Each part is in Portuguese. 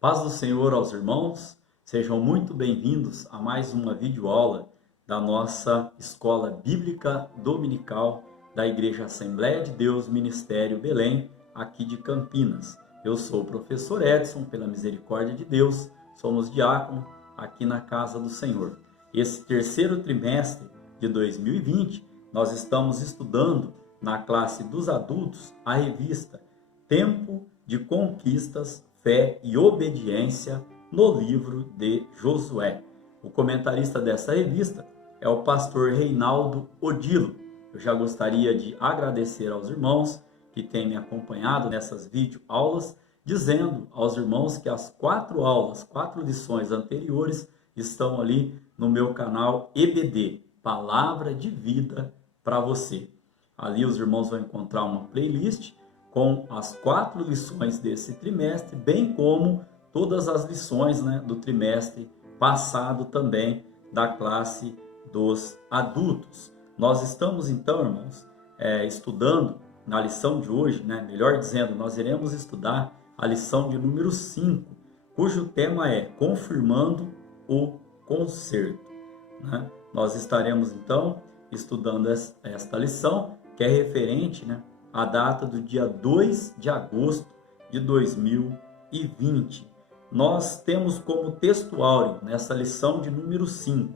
Paz do Senhor aos irmãos, sejam muito bem-vindos a mais uma videoaula da nossa Escola Bíblica Dominical da Igreja Assembleia de Deus Ministério Belém, aqui de Campinas. Eu sou o professor Edson, pela misericórdia de Deus, somos diácono aqui na Casa do Senhor. Esse terceiro trimestre de 2020, nós estamos estudando na classe dos adultos a revista Tempo de Conquistas, Fé e Obediência no livro de Josué. O comentarista dessa revista é o pastor Reinaldo Odilo. Eu já gostaria de agradecer aos irmãos que têm me acompanhado nessas videoaulas, dizendo aos irmãos que as 4 aulas, 4 lições anteriores estão ali no meu canal EBD, Palavra de Vida para você. Ali os irmãos vão encontrar uma playlist com as 4 lições desse trimestre, bem como todas as lições, do trimestre passado também, da classe dos adultos. Nós estamos então, irmãos, estudando na lição de hoje, melhor dizendo, nós iremos estudar a lição de número 5, cujo tema é Confirmando o Conserto. Nós estaremos então estudando esta lição, que é referente, a data do dia 2 de agosto de 2020. Nós temos como textuário nessa lição de número 5,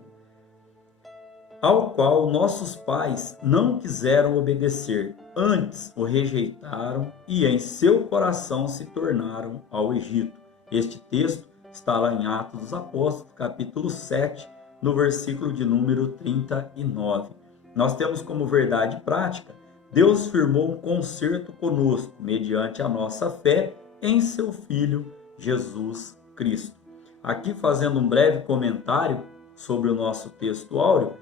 ao qual nossos pais não quiseram obedecer, antes o rejeitaram e em seu coração se tornaram ao Egito. Este texto está lá em Atos dos Apóstolos, capítulo 7, no versículo de número 39. Nós temos como verdade prática: Deus firmou um concerto conosco, mediante a nossa fé em seu Filho, Jesus Cristo. Aqui, fazendo um breve comentário sobre o nosso texto áureo,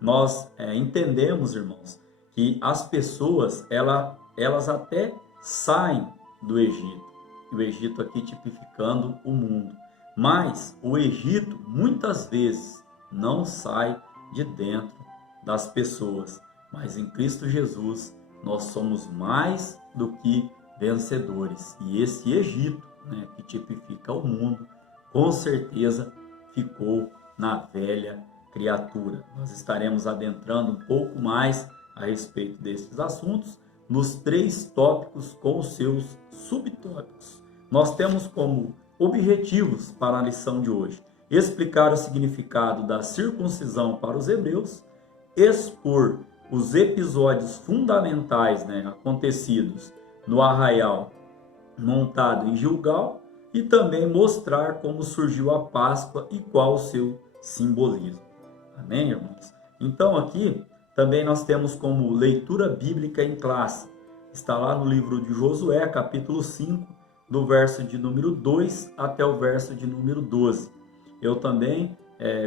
nós entendemos, irmãos, que as pessoas, elas até saem do Egito. O Egito aqui tipificando o mundo. Mas o Egito, muitas vezes, não sai de dentro das pessoas. Mas em Cristo Jesus, nós somos mais do que vencedores. E esse Egito, que tipifica o mundo, com certeza ficou na velha criatura. Nós estaremos adentrando um pouco mais a respeito desses assuntos nos 3 tópicos com os seus subtópicos. Nós temos como objetivos para a lição de hoje explicar o significado da circuncisão para os hebreus, expor os episódios fundamentais acontecidos no arraial montado em Gilgal e também mostrar como surgiu a Páscoa e qual o seu simbolismo. Amém, irmãos? Então aqui também nós temos como leitura bíblica em classe. Está lá no livro de Josué, capítulo 5, do verso de número 2 até o verso de número 12. Eu também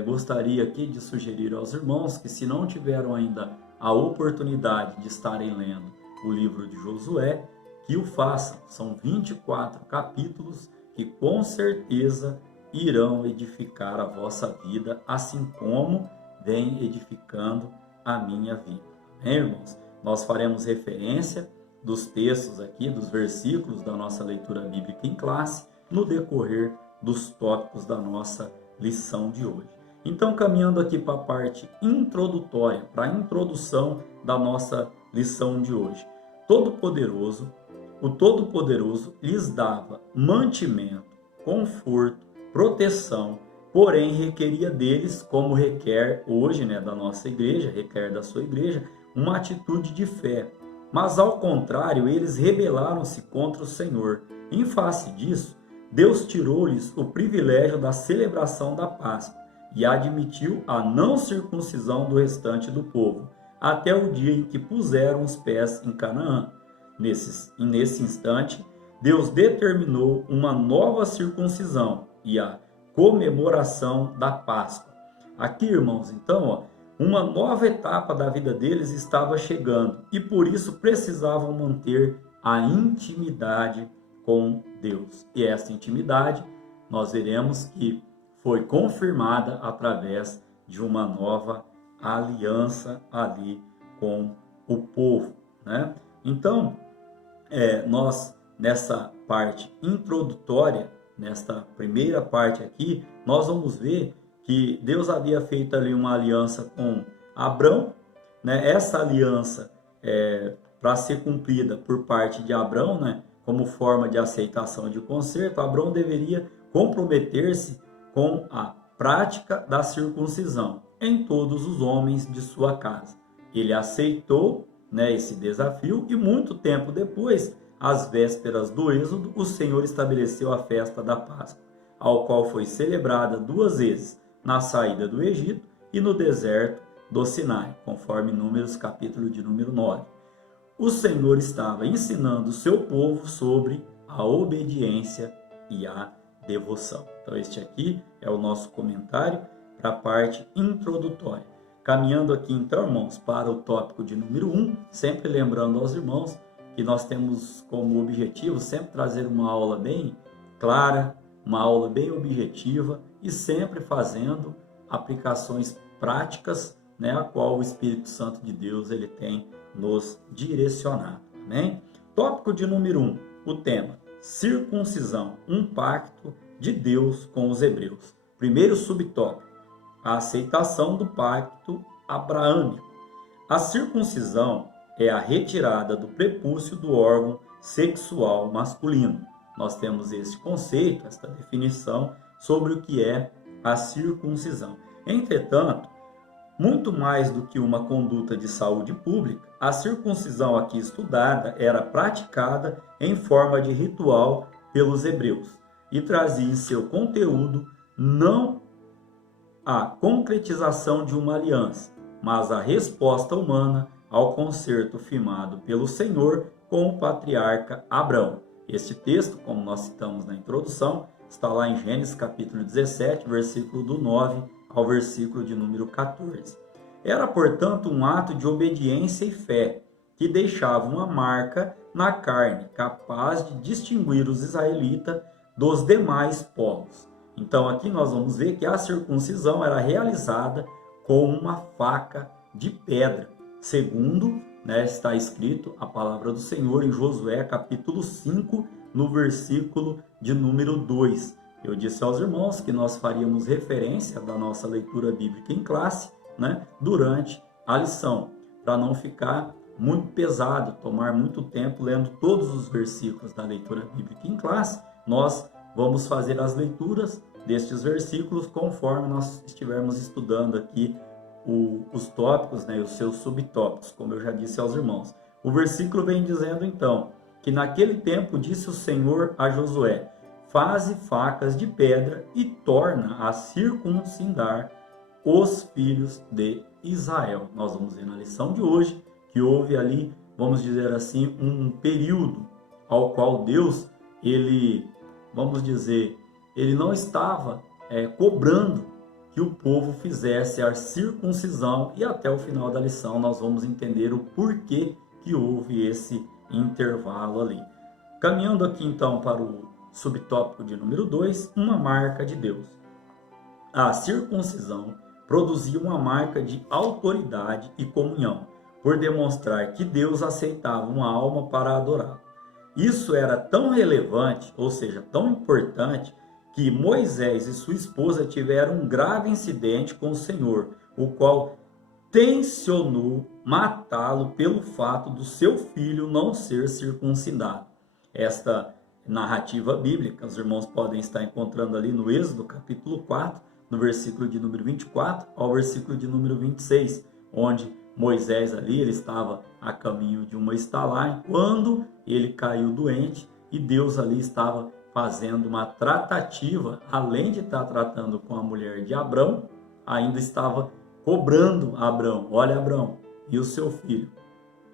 gostaria aqui de sugerir aos irmãos que, se não tiveram ainda a oportunidade de estarem lendo o livro de Josué, que o façam. São 24 capítulos que com certeza irão edificar a vossa vida, assim como vem edificando a minha vida. Amém, irmãos? Nós faremos referência dos textos aqui, dos versículos da nossa leitura bíblica em classe, no decorrer dos tópicos da nossa lição de hoje. Então, caminhando aqui para a parte introdutória, para a introdução da nossa lição de hoje. O Todo-Poderoso lhes dava mantimento, conforto, proteção, porém requeria deles, como requer hoje da nossa igreja, requer da sua igreja, uma atitude de fé. Mas ao contrário, eles rebelaram-se contra o Senhor. Em face disso, Deus tirou-lhes o privilégio da celebração da Páscoa e admitiu a não circuncisão do restante do povo, até o dia em que puseram os pés em Canaã. Nesse instante, Deus determinou uma nova circuncisão e a comemoração da Páscoa. Aqui, irmãos, então, uma nova etapa da vida deles estava chegando e por isso precisavam manter a intimidade com Deus. E essa intimidade, nós veremos que foi confirmada através de uma nova aliança ali com o povo, Então, nós, nessa parte introdutória, nesta primeira parte aqui, nós vamos ver que Deus havia feito ali uma aliança com Abrão, né? Essa aliança, para ser cumprida por parte de Abrão, né? Como forma de aceitação de conserto, Abrão deveria comprometer-se com a prática da circuncisão em todos os homens de sua casa. Ele aceitou, né, esse desafio e muito tempo depois, às vésperas do Êxodo, o Senhor estabeleceu a festa da Páscoa, ao qual foi celebrada 2 vezes, na saída do Egito e no deserto do Sinai, conforme Números capítulo de número 9. O Senhor estava ensinando o seu povo sobre a obediência e a devoção. Então este aqui é o nosso comentário para a parte introdutória. Caminhando aqui então, irmãos, para o tópico de número 1, sempre lembrando aos irmãos que nós temos como objetivo sempre trazer uma aula bem clara, uma aula bem objetiva e sempre fazendo aplicações práticas, né, a qual o Espírito Santo de Deus ele tem nos direcionado. Amém? Tópico de número 1, o tema: circuncisão, um pacto de Deus com os hebreus. Primeiro subtópico: a aceitação do pacto abraâmico. A circuncisão é a retirada do prepúcio do órgão sexual masculino. Nós temos esse conceito, esta definição sobre o que é a circuncisão. Entretanto, muito mais do que uma conduta de saúde pública, a circuncisão aqui estudada era praticada em forma de ritual pelos hebreus e trazia em seu conteúdo não a concretização de uma aliança, mas a resposta humana ao concerto firmado pelo Senhor com o patriarca Abrão. Este texto, como nós citamos na introdução, está lá em Gênesis capítulo 17, versículo do 9 ao versículo de número 14. Era, portanto, um ato de obediência e fé, que deixava uma marca na carne, capaz de distinguir os israelitas dos demais povos. Então aqui nós vamos ver que a circuncisão era realizada com uma faca de pedra, segundo, né, está escrito a palavra do Senhor em Josué capítulo 5, no versículo de número 2. Eu disse aos irmãos que nós faríamos referência da nossa leitura bíblica em classe, né, durante a lição, para não ficar muito pesado, tomar muito tempo lendo todos os versículos da leitura bíblica em classe. Nós vamos fazer as leituras destes versículos conforme nós estivermos estudando aqui os tópicos, né, os seus subtópicos, como eu já disse aos irmãos. O versículo vem dizendo então que naquele tempo disse o Senhor a Josué: faze facas de pedra e torna a circuncidar os filhos de Israel. Nós vamos ver na lição de hoje que houve ali, vamos dizer assim, um período ao qual Deus, ele não estava cobrando que o povo fizesse a circuncisão, e até o final da lição nós vamos entender o porquê que houve esse intervalo ali. Caminhando aqui então para o subtópico de número 2, uma marca de Deus. A circuncisão produzia uma marca de autoridade e comunhão, por demonstrar que Deus aceitava uma alma para adorá-lo. Isso era tão relevante, ou seja, tão importante, que Moisés e sua esposa tiveram um grave incidente com o Senhor, o qual tensionou matá-lo pelo fato do seu filho não ser circuncidado. Esta narrativa bíblica, os irmãos podem estar encontrando ali no Êxodo capítulo 4, no versículo de número 24 ao versículo de número 26, onde Moisés ali, ele estava a caminho de uma estalagem, quando ele caiu doente e Deus ali estava fazendo uma tratativa, além de estar tratando com a mulher de Abrão, ainda estava cobrando Abrão: olha, Abrão, e o seu filho?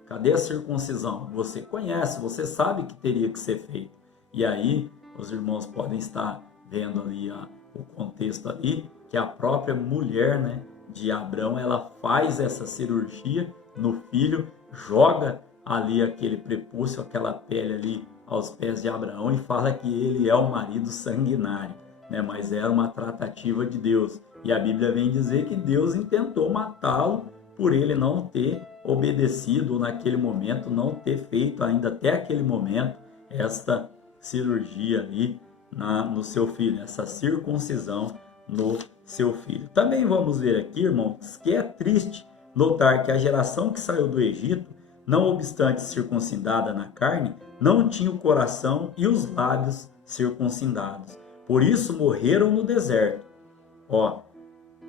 Cadê a circuncisão? Você conhece, você sabe que teria que ser feito. E aí, os irmãos podem estar vendo ali o contexto ali, que a própria mulher, né, de Abrão, ela faz essa cirurgia no filho, joga ali aquele prepúcio, aquela pele ali aos pés de Abraão e fala que ele é o marido sanguinário, né? Mas era uma tratativa de Deus. E a Bíblia vem dizer que Deus intentou matá-lo por ele não ter obedecido, ou naquele momento não ter feito ainda até aquele momento esta cirurgia ali no seu filho, essa circuncisão no seu filho. Também vamos ver aqui, irmãos, que é triste notar que a geração que saiu do Egito, não obstante circuncidada na carne, não tinha o coração e os lábios circuncidados. Por isso morreram no deserto. Ó,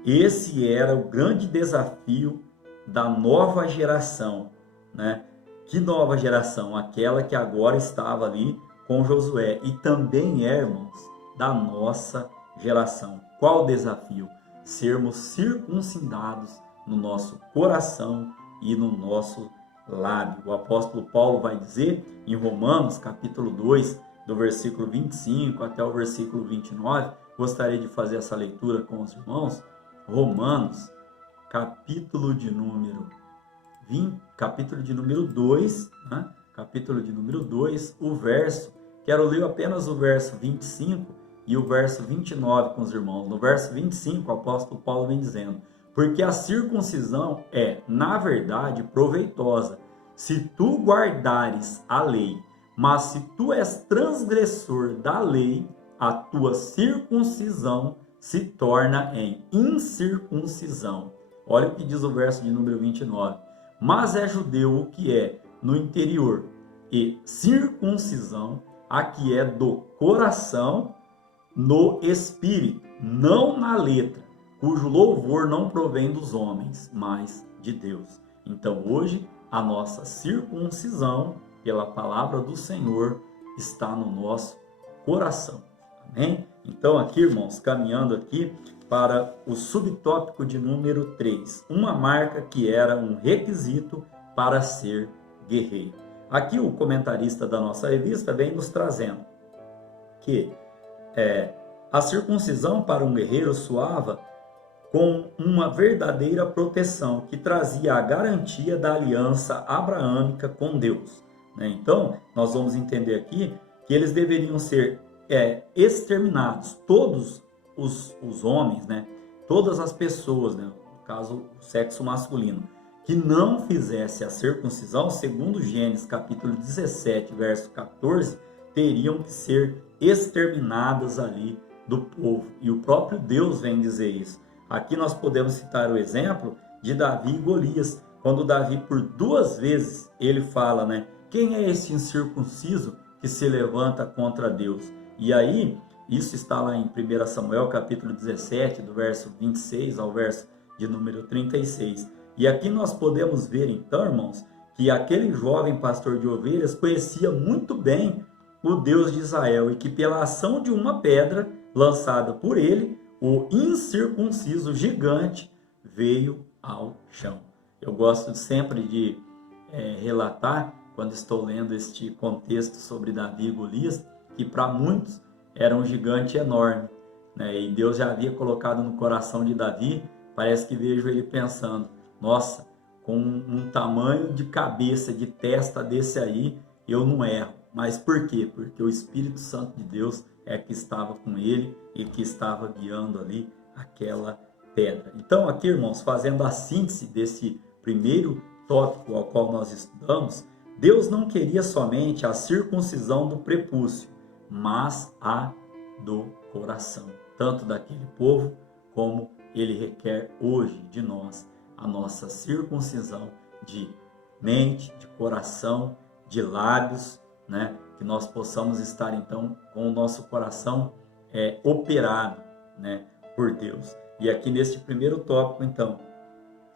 esse era o grande desafio da nova geração, né? Que nova geração? Aquela que agora estava ali com Josué. E também, irmãos, da nossa geração. Qual o desafio? Sermos circuncidados no nosso coração e no nosso lábio. O apóstolo Paulo vai dizer em Romanos, capítulo 2, do versículo 25 até o versículo 29, gostaria de fazer essa leitura com os irmãos. Romanos, capítulo de número 2, né? Capítulo de número 2, o verso, quero ler apenas o verso 25 e o verso 29 com os irmãos. No verso 25, o apóstolo Paulo vem dizendo: porque a circuncisão é, na verdade, proveitosa, se tu guardares a lei, mas se tu és transgressor da lei, a tua circuncisão se torna em incircuncisão. Olha o que diz o verso de número 29. Mas é judeu o que é no interior, e circuncisão a que é do coração, no espírito, não na letra, cujo louvor não provém dos homens, mas de Deus. Então hoje a nossa circuncisão, pela palavra do Senhor, está no nosso coração. Amém? Então aqui, irmãos, caminhando aqui para o subtópico de número 3, uma marca que era um requisito para ser guerreiro. Aqui o comentarista da nossa revista vem nos trazendo que a circuncisão para um guerreiro soava com uma verdadeira proteção que trazia a garantia da aliança abraâmica com Deus. Então, nós vamos entender aqui que eles deveriam ser exterminados, todos os homens, né? Todas as pessoas, né? No caso, o sexo masculino, que não fizesse a circuncisão, segundo Gênesis capítulo 17, verso 14, teriam que ser exterminadas ali do povo. E o próprio Deus vem dizer isso. Aqui nós podemos citar o exemplo de Davi e Golias, quando Davi por 2 vezes ele fala, né? Quem é esse incircunciso que se levanta contra Deus? E aí, isso está lá em 1 Samuel capítulo 17, do verso 26 ao verso de número 36. E aqui nós podemos ver então, irmãos, que aquele jovem pastor de ovelhas conhecia muito bem o Deus de Israel e que pela ação de uma pedra lançada por ele, o incircunciso gigante veio ao chão. Eu gosto sempre de relatar, quando estou lendo este contexto sobre Davi e Golias, que para muitos era um gigante enorme, né? E Deus já havia colocado no coração de Davi, parece que vejo ele pensando, nossa, com um tamanho de cabeça, de testa desse aí, eu não erro. Mas por quê? Porque o Espírito Santo de Deus é que estava com ele e que estava guiando ali aquela pedra. Então aqui, irmãos, fazendo a síntese desse primeiro tópico ao qual nós estudamos, Deus não queria somente a circuncisão do prepúcio, mas a do coração, tanto daquele povo como ele requer hoje de nós, a nossa circuncisão de mente, de coração, de lábios, né? Que nós possamos estar então com o nosso coração operado, né, por Deus. E aqui neste primeiro tópico, então,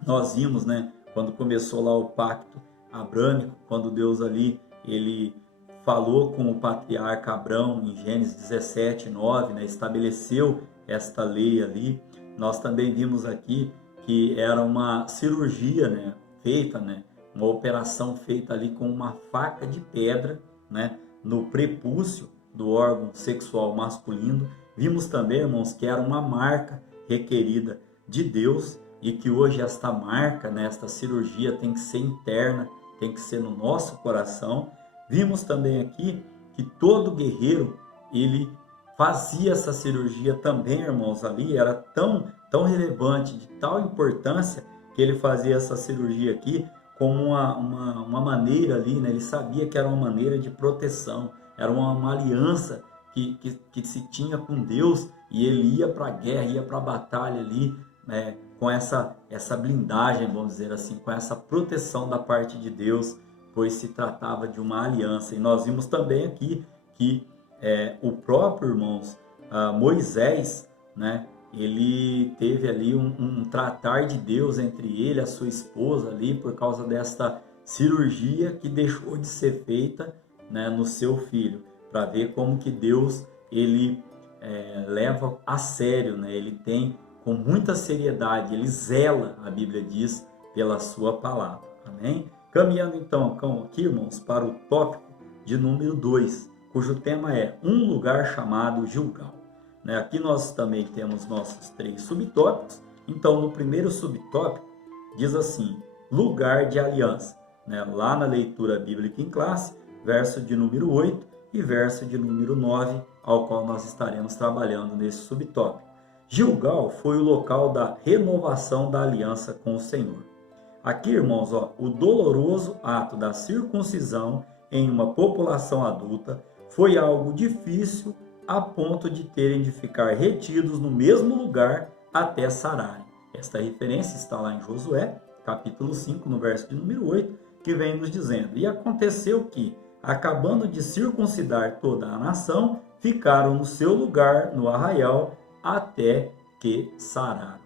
nós vimos, né, quando começou lá o pacto abrâmico, quando Deus ali, ele falou com o patriarca Abrão em Gênesis 17, 9, né, estabeleceu esta lei ali. Nós também vimos aqui que era uma cirurgia, né, feita, né, uma operação feita ali com uma faca de pedra, né, no prepúcio do órgão sexual masculino. Vimos também, irmãos, que era uma marca requerida de Deus e que hoje esta marca, né, esta cirurgia tem que ser interna, tem que ser no nosso coração. Vimos também aqui que todo guerreiro, ele fazia essa cirurgia também, irmãos, ali era tão relevante, de tal importância, que ele fazia essa cirurgia aqui como uma maneira ali, né? Ele sabia que era uma maneira de proteção, era uma aliança que se tinha com Deus, e ele ia para a guerra, ia para a batalha ali, com essa blindagem, vamos dizer assim, com essa proteção da parte de Deus, pois se tratava de uma aliança. E nós vimos também aqui que o próprio, irmãos, Moisés, né, ele teve ali um tratar de Deus entre ele e a sua esposa ali, por causa desta cirurgia que deixou de ser feita, né, no seu filho, para ver como que Deus ele leva a sério, né? Ele tem com muita seriedade, ele zela, a Bíblia diz, pela sua palavra. Amém? Caminhando então aqui, irmãos, para o tópico de número 2, cujo tema é um lugar chamado Gilgal. Aqui nós também temos nossos 3 subtópicos. Então, no primeiro subtópico, diz assim, lugar de aliança. Lá na leitura bíblica em classe, verso de número 8 e verso de número 9, ao qual nós estaremos trabalhando nesse subtópico. Gilgal foi o local da renovação da aliança com o Senhor. Aqui, irmãos, o doloroso ato da circuncisão em uma população adulta foi algo difícil a ponto de terem de ficar retidos no mesmo lugar até sararem. Esta referência está lá em Josué, capítulo 5, no verso de número 8, que vem nos dizendo: e aconteceu que, acabando de circuncidar toda a nação, ficaram no seu lugar no arraial até que sararam.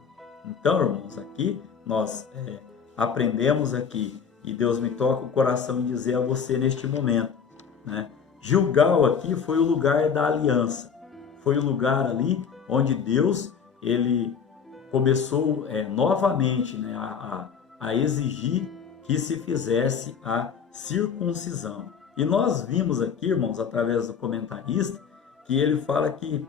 Então, irmãos, aqui nós aprendemos aqui, e Deus me toca o coração em dizer a você neste momento, Gilgal aqui foi o lugar da aliança, foi o lugar ali onde Deus ele começou novamente a exigir que se fizesse a circuncisão. E nós vimos aqui, irmãos, através do comentarista, que ele fala que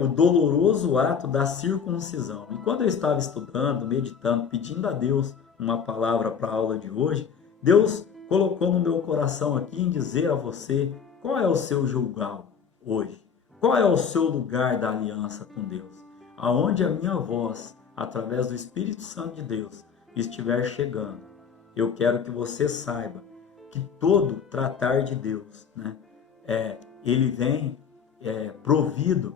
o doloroso ato da circuncisão. E quando eu estava estudando, meditando, pedindo a Deus uma palavra para a aula de hoje, Deus colocou no meu coração aqui em dizer a você qual é o seu Gilgal hoje. Qual é o seu lugar da aliança com Deus? Aonde a minha voz, através do Espírito Santo de Deus, estiver chegando, eu quero que você saiba que todo tratar de Deus, ele vem provido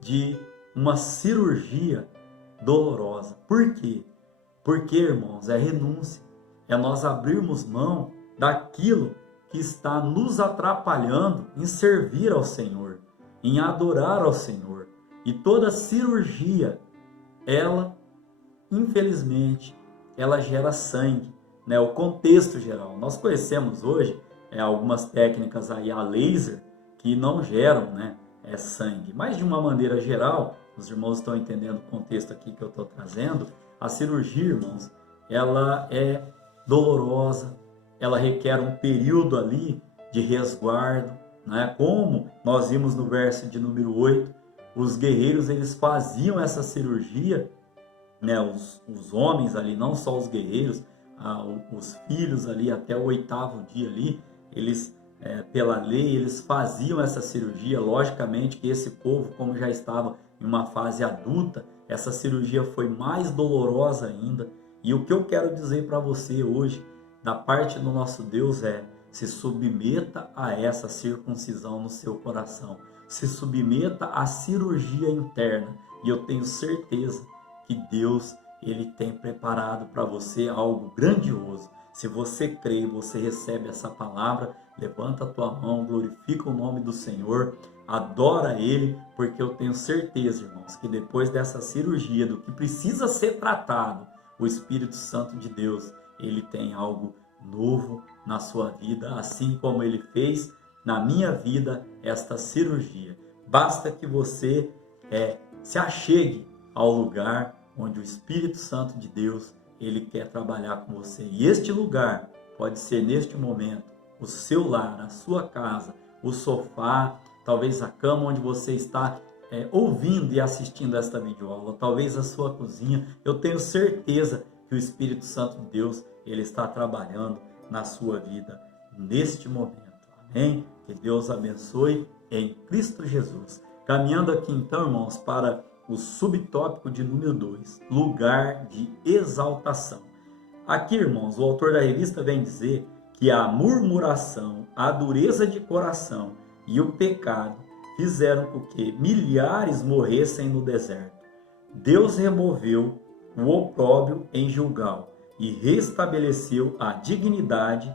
de uma cirurgia dolorosa. Por quê? Porque, irmãos, é renúncia. É nós abrirmos mão daquilo que está nos atrapalhando em servir ao Senhor, em adorar ao Senhor. E toda cirurgia, ela, infelizmente, ela gera sangue, o contexto geral. Nós conhecemos hoje algumas técnicas aí a laser que não geram, sangue. Mas de uma maneira geral, os irmãos estão entendendo o contexto aqui que eu estou trazendo, a cirurgia, irmãos, ela é dolorosa, ela requer um período ali de resguardo, como nós vimos no verso de número 8, os guerreiros eles faziam essa cirurgia, os homens ali, não só os guerreiros, os filhos ali até o 8º dia ali, eles pela lei eles faziam essa cirurgia. Logicamente que esse povo, como já estava em uma fase adulta, essa cirurgia foi mais dolorosa ainda. E o que eu quero dizer para você hoje, da parte do nosso Deus, se submeta a essa circuncisão no seu coração. Se submeta à cirurgia interna. E eu tenho certeza que Deus ele tem preparado para você algo grandioso. Se você crê e você recebe essa palavra, levanta a tua mão, glorifica o nome do Senhor, adora Ele, porque eu tenho certeza, irmãos, que depois dessa cirurgia, do que precisa ser tratado, o Espírito Santo de Deus, Ele tem algo novo na sua vida, assim como Ele fez na minha vida esta cirurgia. Basta que você se achegue ao lugar onde o Espírito Santo de Deus, Ele quer trabalhar com você. E este lugar pode ser neste momento o seu lar, a sua casa, o sofá, talvez a cama onde você está ouvindo e assistindo esta videoaula, talvez a sua cozinha. Eu tenho certeza que o Espírito Santo de Deus, ele está trabalhando na sua vida neste momento. Amém? Que Deus abençoe em Cristo Jesus. Caminhando aqui então, irmãos, para o subtópico de número 2, lugar de exaltação. Aqui, irmãos, o autor da revista vem dizer que a murmuração, a dureza de coração e o pecado fizeram com que milhares morressem no deserto. Deus removeu o opróbrio em Gilgal e restabeleceu a dignidade,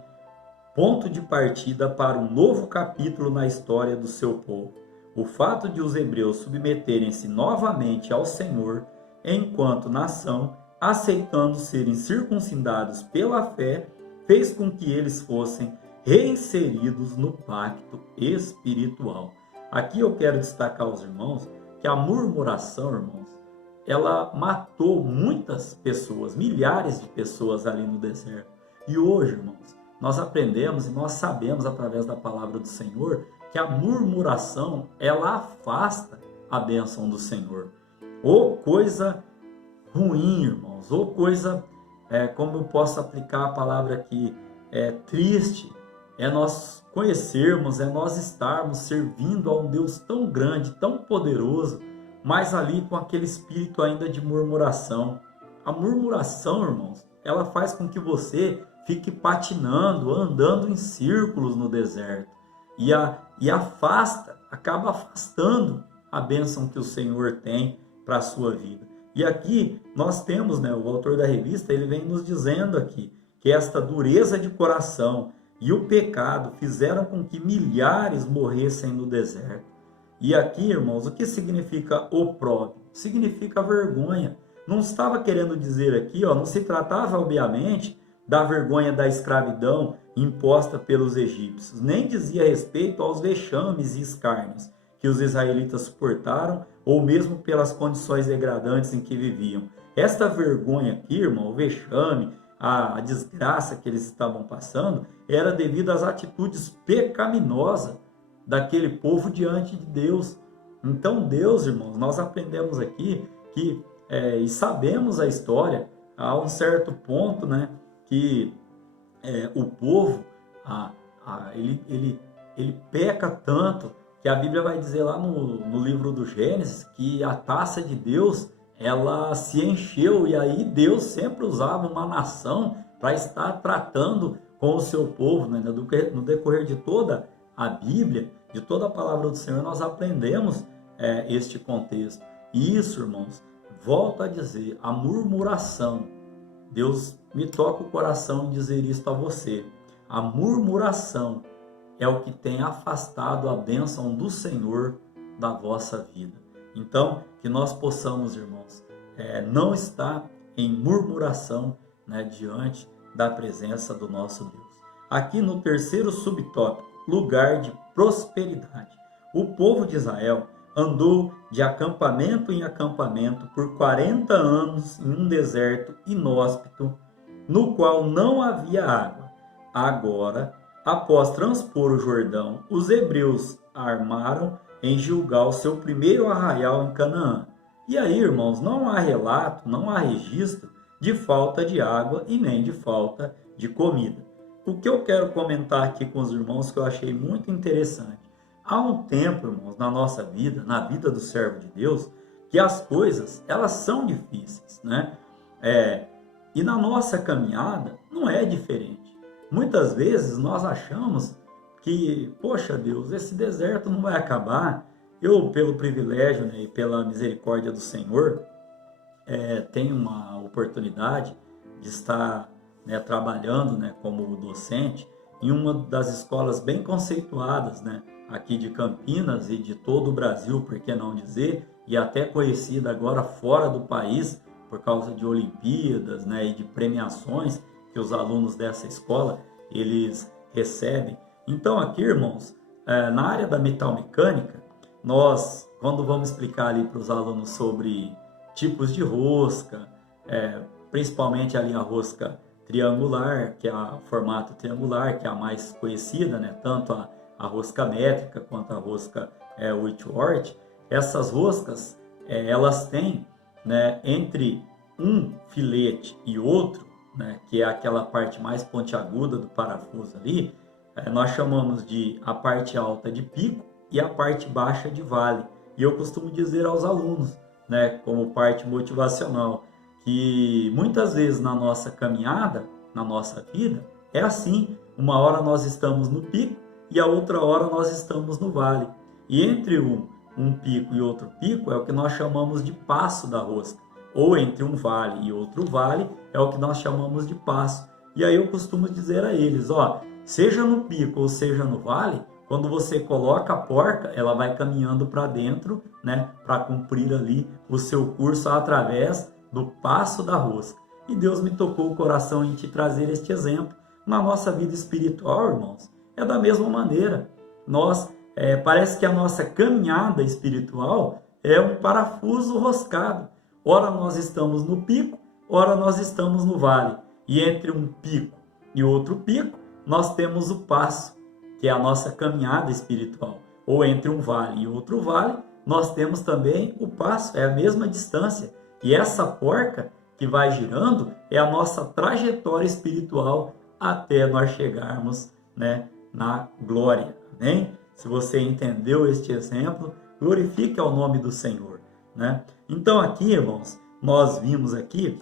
ponto de partida para um novo capítulo na história do seu povo. O fato de os hebreus submeterem-se novamente ao Senhor enquanto nação, aceitando serem circuncidados pela fé, fez com que eles fossem reinseridos no pacto espiritual. Aqui eu quero destacar aos irmãos que a murmuração, irmãos, ela matou muitas pessoas, milhares de pessoas ali no deserto. E hoje, irmãos, nós aprendemos e nós sabemos através da palavra do Senhor que a murmuração, ela afasta a bênção do Senhor. Ou coisa ruim, irmãos, ou coisa, como eu posso aplicar a palavra aqui, triste, é nós conhecermos, é nós estarmos servindo a um Deus tão grande, tão poderoso, mas ali com aquele espírito ainda de murmuração. A murmuração, irmãos, ela faz com que você fique patinando, andando em círculos no deserto. E acaba afastando a bênção que o Senhor tem para a sua vida. E aqui nós temos, o autor da revista, ele vem nos dizendo aqui, que esta dureza de coração e o pecado fizeram com que milhares morressem no deserto. E aqui, irmãos, o que significa opróbrio? Significa vergonha. Não estava querendo dizer aqui, não se tratava, obviamente, da vergonha da escravidão imposta pelos egípcios, nem dizia respeito aos vexames e escárnios que os israelitas suportaram, ou mesmo pelas condições degradantes em que viviam. Esta vergonha aqui, irmão, o vexame, a desgraça que eles estavam passando, era devido às atitudes pecaminosas daquele povo diante de Deus. Então Deus, irmãos, nós aprendemos aqui que, e sabemos a história, a um certo ponto, que o povo, ele peca tanto, que a Bíblia vai dizer lá no livro do Gênesis, que a taça de Deus, ela se encheu, e aí Deus sempre usava uma nação para estar tratando com o seu povo, No decorrer de toda a Bíblia, de toda a palavra do Senhor, nós aprendemos este contexto. E isso, irmãos, volto a dizer, a murmuração, Deus me toca o coração em dizer isto a você, a murmuração é o que tem afastado a bênção do Senhor da vossa vida. Então, que nós possamos, irmãos, não estar em murmuração, diante da presença do nosso Deus. Aqui no terceiro subtópico, lugar de prosperidade. O povo de Israel andou de acampamento em acampamento por 40 anos em um deserto inóspito, no qual não havia água. Agora, após transpor o Jordão, os hebreus armaram em Gilgal seu primeiro arraial em Canaã. E aí, irmãos, não há relato, não há registro de falta de água e nem de falta de comida. O que eu quero comentar aqui com os irmãos que eu achei muito interessante. Há um tempo, irmãos, na nossa vida, na vida do servo de Deus, que as coisas, elas são difíceis, E na nossa caminhada não é diferente. Muitas vezes nós achamos que, poxa Deus, esse deserto não vai acabar. Eu, pelo privilégio e pela misericórdia do Senhor, tenho uma oportunidade de estar trabalhando como docente em uma das escolas bem conceituadas aqui de Campinas e de todo o Brasil, por que não dizer, e até conhecida agora fora do país por causa de Olimpíadas e de premiações que os alunos dessa escola eles recebem. Então aqui, irmãos, na área da metalmecânica, nós, quando vamos explicar ali para os alunos sobre tipos de rosca, principalmente ali a rosca triangular, que é o formato triangular, que é a mais conhecida, tanto a rosca métrica quanto a rosca Whitworth, essas roscas, elas têm, entre um filete e outro, que é aquela parte mais pontiaguda do parafuso ali, nós chamamos de a parte alta de pico e a parte baixa de vale. E eu costumo dizer aos alunos, como parte motivacional, que muitas vezes na nossa caminhada, na nossa vida, é assim. Uma hora nós estamos no pico e a outra hora nós estamos no vale. E entre um pico e outro pico é o que nós chamamos de passo da rosca. Ou entre um vale e outro vale é o que nós chamamos de passo. E aí eu costumo dizer a eles, ó, seja no pico ou seja no vale, quando você coloca a porca, ela vai caminhando para dentro, né, para cumprir ali o seu curso através do passo da rosca. E Deus me tocou o coração em te trazer este exemplo. Na nossa vida espiritual, irmãos, é da mesma maneira. Parece que a nossa caminhada espiritual é um parafuso roscado. Ora nós estamos no pico, ora nós estamos no vale. E entre um pico e outro pico, nós temos o passo, que é a nossa caminhada espiritual. Ou entre um vale e outro vale, nós temos também o passo, é a mesma distância. E essa porca que vai girando é a nossa trajetória espiritual até nós chegarmos, né, na glória. Amém? Se você entendeu este exemplo, glorifique ao nome do Senhor, né? Então aqui, irmãos, nós vimos aqui,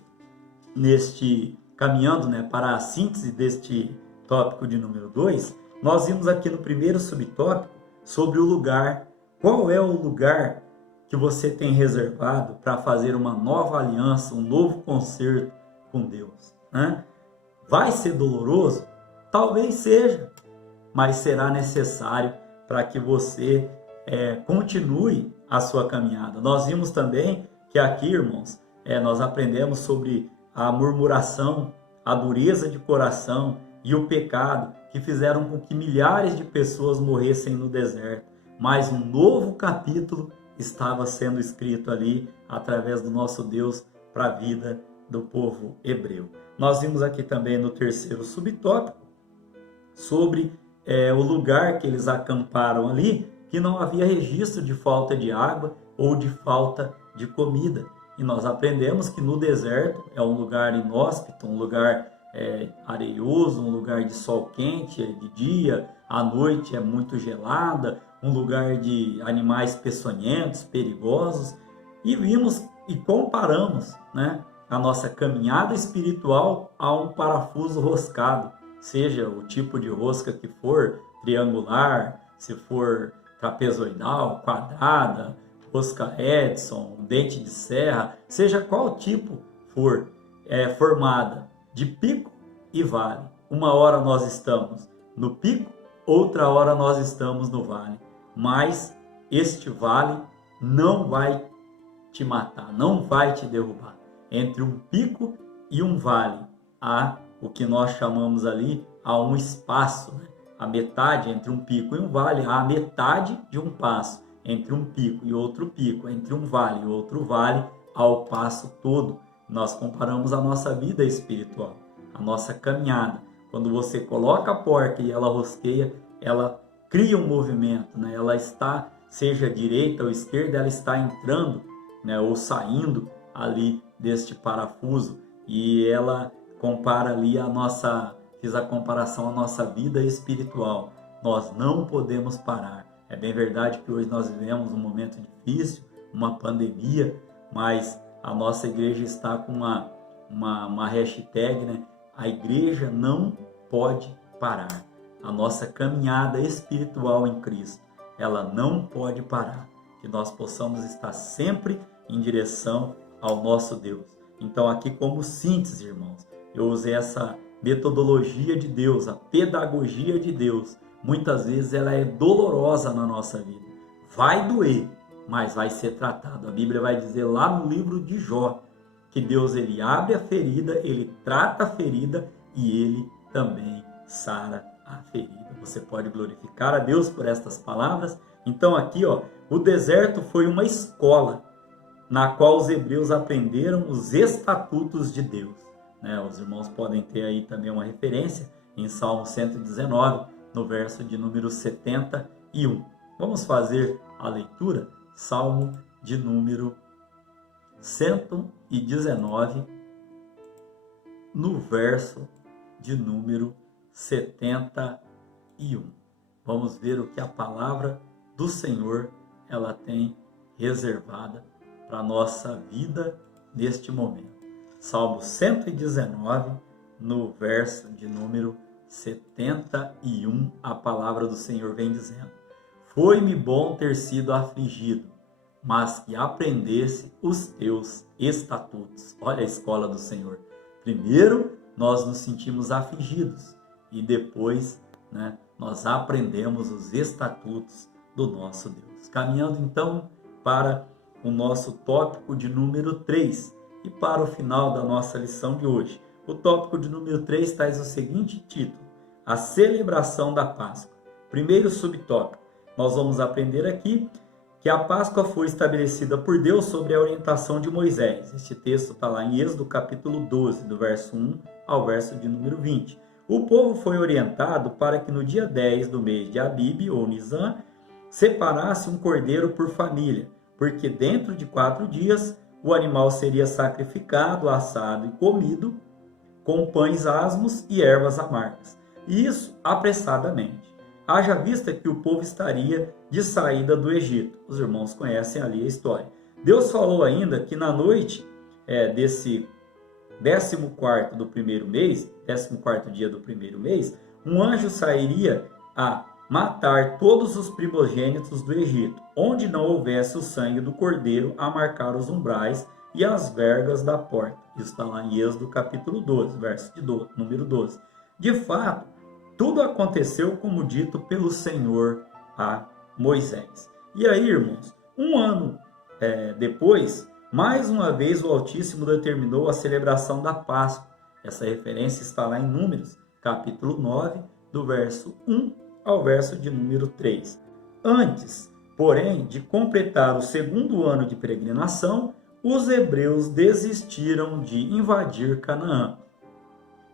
caminhando, né, para a síntese deste tópico de número 2, nós vimos aqui no primeiro subtópico sobre o lugar. Qual é o lugar que você tem reservado para fazer uma nova aliança, um novo concerto com Deus, né? Vai ser doloroso? Talvez seja, mas será necessário para que você continue a sua caminhada. Nós vimos também que aqui, irmãos, nós aprendemos sobre a murmuração, a dureza de coração e o pecado que fizeram com que milhares de pessoas morressem no deserto. Mas um novo capítulo estava sendo escrito ali através do nosso Deus para a vida do povo hebreu. Nós vimos aqui também no terceiro subtópico sobre o lugar que eles acamparam ali, que não havia registro de falta de água ou de falta de comida. E nós aprendemos que no deserto é um lugar inóspito, um lugar areioso, um lugar de sol quente de dia, à noite é muito gelada, um lugar de animais peçonhentos, perigosos. E vimos e comparamos, né, a nossa caminhada espiritual a um parafuso roscado, seja o tipo de rosca que for, triangular, se for trapezoidal, quadrada, rosca Edson, dente de serra, seja qual tipo for, formada de pico e vale. Uma hora nós estamos no pico, outra hora nós estamos no vale. Mas este vale não vai te matar, não vai te derrubar. Entre um pico e um vale há o que nós chamamos ali, há um espaço, né? A metade entre um pico e um vale, há a metade de um passo. Entre um pico e outro pico, entre um vale e outro vale, há o passo todo. Nós comparamos a nossa vida espiritual, a nossa caminhada. Quando você coloca a porca e ela rosqueia, ela cria um movimento, né? Ela está, seja direita ou esquerda, ela está entrando, né, ou saindo ali deste parafuso. E ela compara ali fiz a comparação à nossa vida espiritual. Nós não podemos parar. É bem verdade que hoje nós vivemos um momento difícil, uma pandemia, mas a nossa igreja está com uma hashtag, né? A igreja não pode parar. A nossa caminhada espiritual em Cristo, ela não pode parar. Que nós possamos estar sempre em direção ao nosso Deus. Então aqui como síntese, irmãos, eu usei essa metodologia de Deus, a pedagogia de Deus. Muitas vezes ela é dolorosa na nossa vida. Vai doer, mas vai ser tratado. A Bíblia vai dizer lá no livro de Jó, que Deus ele abre a ferida, ele trata a ferida e ele também sara a ferida. Você pode glorificar a Deus por estas palavras? Então aqui, ó, o deserto foi uma escola na qual os hebreus aprenderam os estatutos de Deus, né? Os irmãos podem ter aí também uma referência em Salmo 119, no verso de número 71. Vamos fazer a leitura? Salmo de número 119, no verso de número 71. Vamos ver o que a palavra do Senhor ela tem reservada para a nossa vida neste momento. Salmo 119, no verso de número 71, a palavra do Senhor vem dizendo: foi-me bom ter sido afligido, mas que aprendesse os teus estatutos. Olha a escola do Senhor. Primeiro, nós nos sentimos afligidos e depois, nós aprendemos os estatutos do nosso Deus. Caminhando então para o nosso tópico de número 3 e para o final da nossa lição de hoje. O tópico de número 3 traz o seguinte título: a celebração da Páscoa. Primeiro subtópico, nós vamos aprender aqui que a Páscoa foi estabelecida por Deus sobre a orientação de Moisés. Este texto está lá em Êxodo capítulo 12, do verso 1 ao verso de número 20. O povo foi orientado para que no dia 10 do mês de Abib, ou Nisan, separasse um cordeiro por família, porque dentro de 4 dias o animal seria sacrificado, assado e comido com pães asmos e ervas amargas. E isso apressadamente. Haja vista que o povo estaria de saída do Egito. Os irmãos conhecem ali a história. Deus falou ainda que na noite desse 14º do primeiro mês, 14º dia do primeiro mês, um anjo sairia a matar todos os primogênitos do Egito, onde não houvesse o sangue do cordeiro a marcar os umbrais e as vergas da porta. Isso está lá em Êxodo capítulo 12, verso de número 12. De fato, tudo aconteceu como dito pelo Senhor a Moisés. E aí, irmãos, um ano depois, mais uma vez o Altíssimo determinou a celebração da Páscoa. Essa referência está lá em Números, capítulo 9, do verso 1 ao verso de número 3. Antes, porém, de completar o 2º ano de peregrinação, os hebreus desistiram de invadir Canaã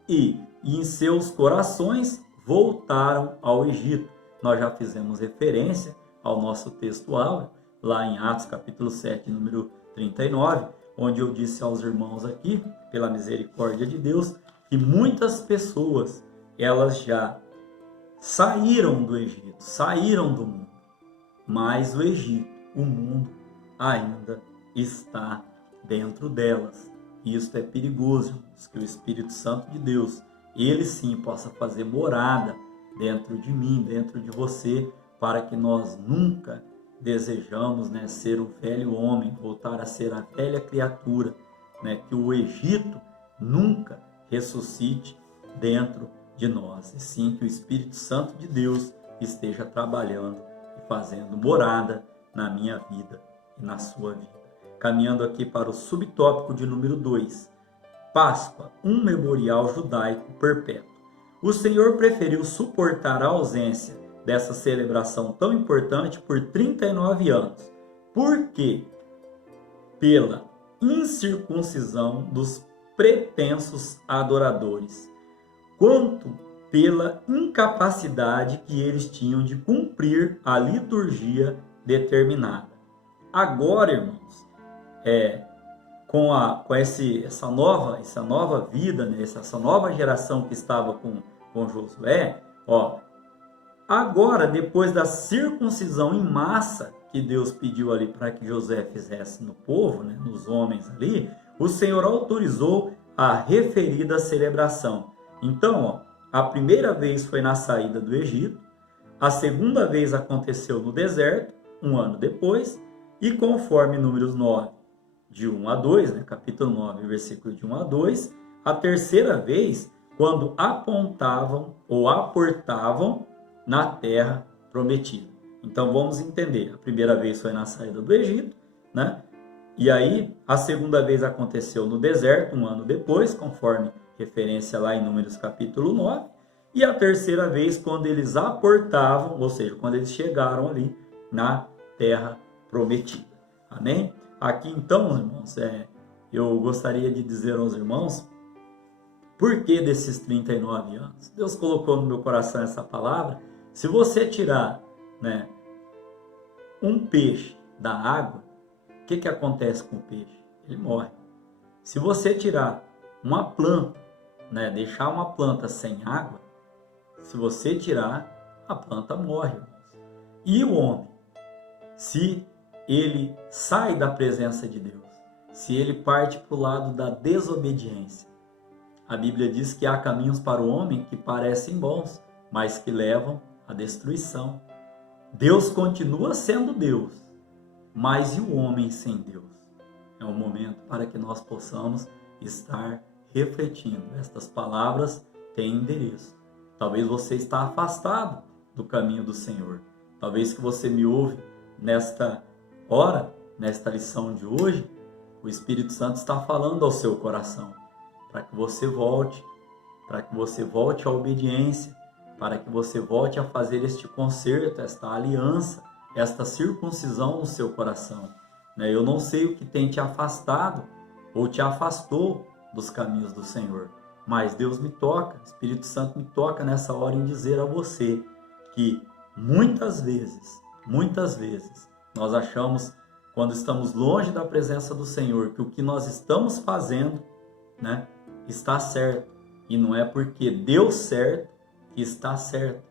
e em seus corações voltaram ao Egito. Nós já fizemos referência ao nosso texto áureo, lá em Atos capítulo 7, número 39, onde eu disse aos irmãos aqui, pela misericórdia de Deus, que muitas pessoas, elas já saíram do Egito, saíram do mundo, mas o Egito, o mundo, ainda está dentro delas. E isso é perigoso, irmãos, que o Espírito Santo de Deus, ele sim possa fazer morada dentro de mim, dentro de você, para que nós nunca desejamos ser o velho homem, voltar a ser a velha criatura, que o Egito nunca ressuscite dentro de nós, e sim que o Espírito Santo de Deus esteja trabalhando e fazendo morada na minha vida e na sua vida. Caminhando aqui para o subtópico de número 2, Páscoa, um memorial judaico perpétuo. O Senhor preferiu suportar a ausência dessa celebração tão importante por 39 anos. Por quê? Pela incircuncisão dos pretensos adoradores, quanto pela incapacidade que eles tinham de cumprir a liturgia determinada. Agora, irmãos, com essa nova vida, essa nova geração que estava com Josué, agora, depois da circuncisão em massa que Deus pediu ali para que Josué fizesse no povo, nos homens ali, o Senhor autorizou a referida celebração. Então, a primeira vez foi na saída do Egito, a segunda vez aconteceu no deserto, um ano depois, e conforme Números 9, de 1 a 2, capítulo 9, versículo de 1 a 2, a terceira vez, quando apontavam ou aportavam na terra prometida. Então vamos entender, a primeira vez foi na saída do Egito, e aí a segunda vez aconteceu no deserto, um ano depois, conforme referência lá em Números capítulo 9, e a terceira vez quando eles aportavam, ou seja, quando eles chegaram ali na terra prometida. Amém? Aqui então, irmãos, eu gostaria de dizer aos irmãos, por que desses 39 anos? Deus colocou no meu coração essa palavra. Se você tirar um peixe da água, o que acontece com o peixe? Ele morre. Se você tirar uma planta, deixar uma planta sem água, se você tirar, a planta morre. E o homem, se ele sai da presença de Deus, se ele parte para o lado da desobediência, a Bíblia diz que há caminhos para o homem que parecem bons, mas que levam à destruição. Deus continua sendo Deus, mas e o homem sem Deus? É um momento para que nós possamos estar refletindo. Estas palavras têm endereço. Talvez você está afastado do caminho do Senhor. Talvez que você me ouve nesta hora, nesta lição de hoje, o Espírito Santo está falando ao seu coração, para que você volte à obediência, para que você volte a fazer este conserto, esta aliança, esta circuncisão no seu coração. Eu não sei o que tem te afastado ou te afastou dos caminhos do Senhor, mas Deus me toca, o Espírito Santo me toca nessa hora em dizer a você que muitas vezes, nós achamos, quando estamos longe da presença do Senhor, que o que nós estamos fazendo, está certo. E não é porque deu certo que está certo.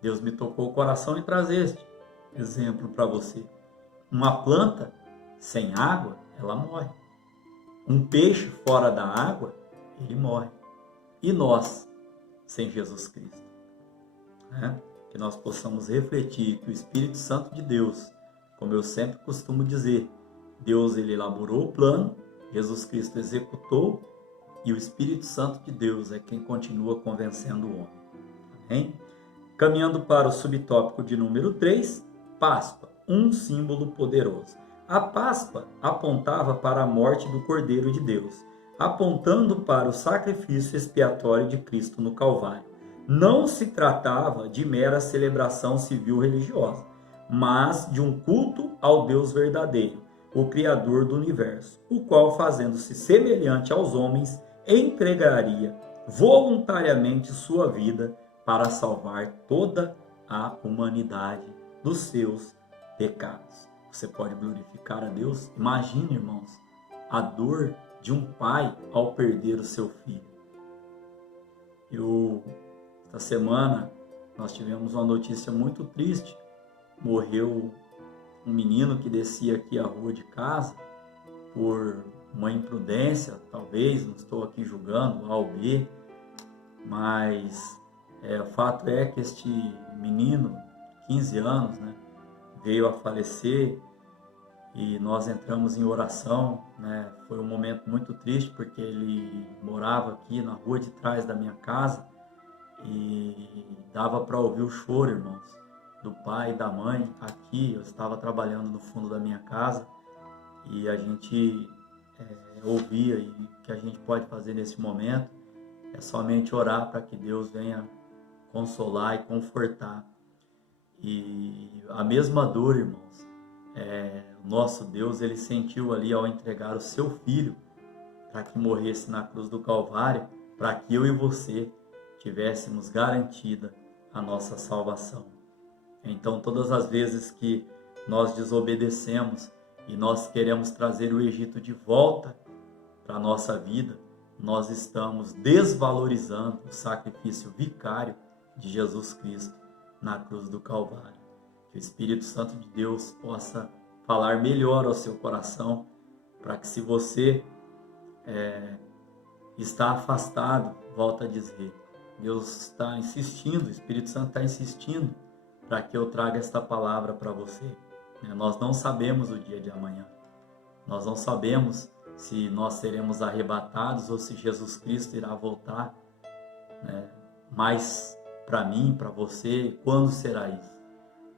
Deus me tocou o coração em trazer este exemplo para você. Uma planta sem água, ela morre. Um peixe fora da água, ele morre. E nós, sem Jesus Cristo? Que nós possamos refletir que o Espírito Santo de Deus, como eu sempre costumo dizer, Deus ele elaborou o plano, Jesus Cristo executou, e o Espírito Santo de Deus é quem continua convencendo o homem. Amém? Caminhando para o subtópico de número 3, Páscoa, um símbolo poderoso. A Páscoa apontava para a morte do Cordeiro de Deus, apontando para o sacrifício expiatório de Cristo no Calvário. Não se tratava de mera celebração civil religiosa, mas de um culto ao Deus verdadeiro, o Criador do universo, o qual, fazendo-se semelhante aos homens, entregaria voluntariamente sua vida para salvar toda a humanidade dos seus pecados. Você pode glorificar a Deus? Imagine, irmãos, a dor de um pai ao perder o seu filho. Esta semana nós tivemos uma notícia muito triste. Morreu um menino que descia aqui a rua de casa por uma imprudência, talvez, não estou aqui julgando A ou B, mas o fato é que este menino, 15 anos, veio a falecer e nós entramos em oração. Foi um momento muito triste porque ele morava aqui na rua de trás da minha casa e dava para ouvir o choro, irmãos, do pai e da mãe aqui. Eu estava trabalhando no fundo da minha casa e a gente ouvia, e o que a gente pode fazer nesse momento é somente orar para que Deus venha consolar e confortar. E a mesma dor, irmãos, o nosso Deus, ele sentiu ali ao entregar o seu filho para que morresse na cruz do Calvário, para que eu e você tivéssemos garantida a nossa salvação. Então, todas as vezes que nós desobedecemos e nós queremos trazer o Egito de volta para a nossa vida, nós estamos desvalorizando o sacrifício vicário de Jesus Cristo na cruz do Calvário. Que o Espírito Santo de Deus possa falar melhor ao seu coração, para que, se você está afastado, volta a dizer, Deus está insistindo, o Espírito Santo está insistindo para que eu traga esta palavra para você. Nós não sabemos o dia de amanhã. Nós não sabemos se nós seremos arrebatados ou se Jesus Cristo irá voltar. Mas para mim, para você, quando será isso?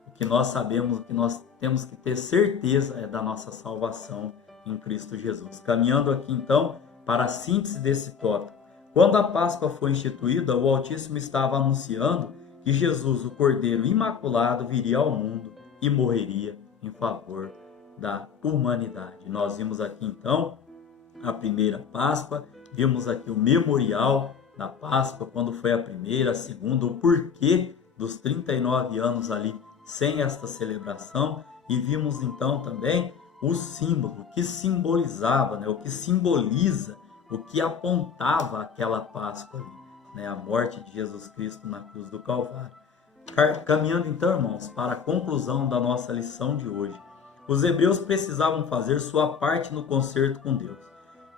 O que nós sabemos, o que nós temos que ter certeza é da nossa salvação em Cristo Jesus. Caminhando aqui então para a síntese desse tópico. Quando a Páscoa foi instituída, o Altíssimo estava anunciando que Jesus, o Cordeiro Imaculado, viria ao mundo e morreria em favor da humanidade. Nós vimos aqui então a primeira Páscoa, vimos aqui o memorial da Páscoa, quando foi a primeira, a segunda, o porquê dos 39 anos ali sem esta celebração, e vimos então também o símbolo, o que simbolizava, o que simboliza, o que apontava aquela Páscoa ali, a morte de Jesus Cristo na cruz do Calvário. Caminhando então, irmãos, para a conclusão da nossa lição de hoje. Os hebreus precisavam fazer sua parte no concerto com Deus.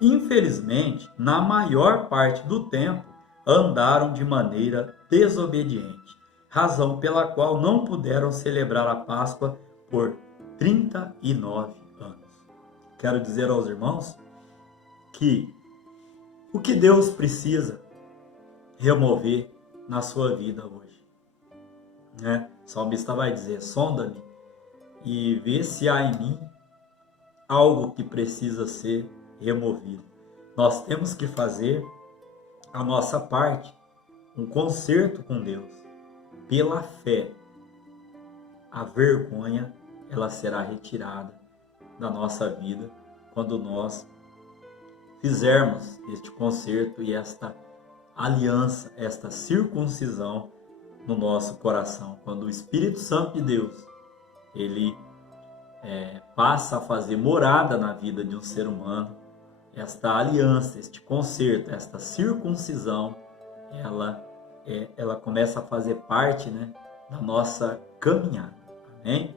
Infelizmente, na maior parte do tempo, andaram de maneira desobediente. razão pela qual não puderam celebrar a Páscoa por 39 anos. Quero dizer aos irmãos que o que Deus precisa remover na sua vida hoje, né? O salmista vai dizer: sonda-me e vê se há em mim algo que precisa ser removido. Nós temos que fazer a nossa parte, um concerto com Deus. Pela fé, a vergonha ela será retirada da nossa vida quando nós fizermos este concerto e esta aliança, esta circuncisão no nosso coração. Quando o Espírito Santo de Deus ele passa a fazer morada na vida de um ser humano, esta aliança, este concerto, esta circuncisão, ela começa a fazer parte, né, da nossa caminhada. Amém?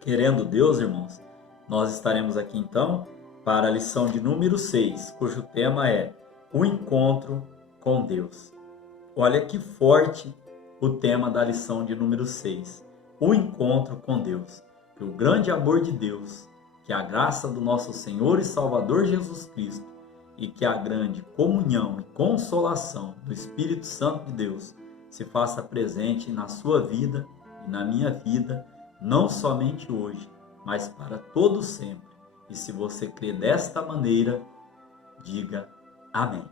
Querendo Deus, irmãos, nós estaremos aqui então para a lição de número 6, cujo tema é o encontro com Deus. Olha que forte o tema da lição de número 6, o encontro com Deus. Que o grande amor de Deus, que a graça do nosso Senhor e Salvador Jesus Cristo e que a grande comunhão e consolação do Espírito Santo de Deus se faça presente na sua vida e na minha vida, não somente hoje, mas para todo sempre. E se você crê desta maneira, diga amém.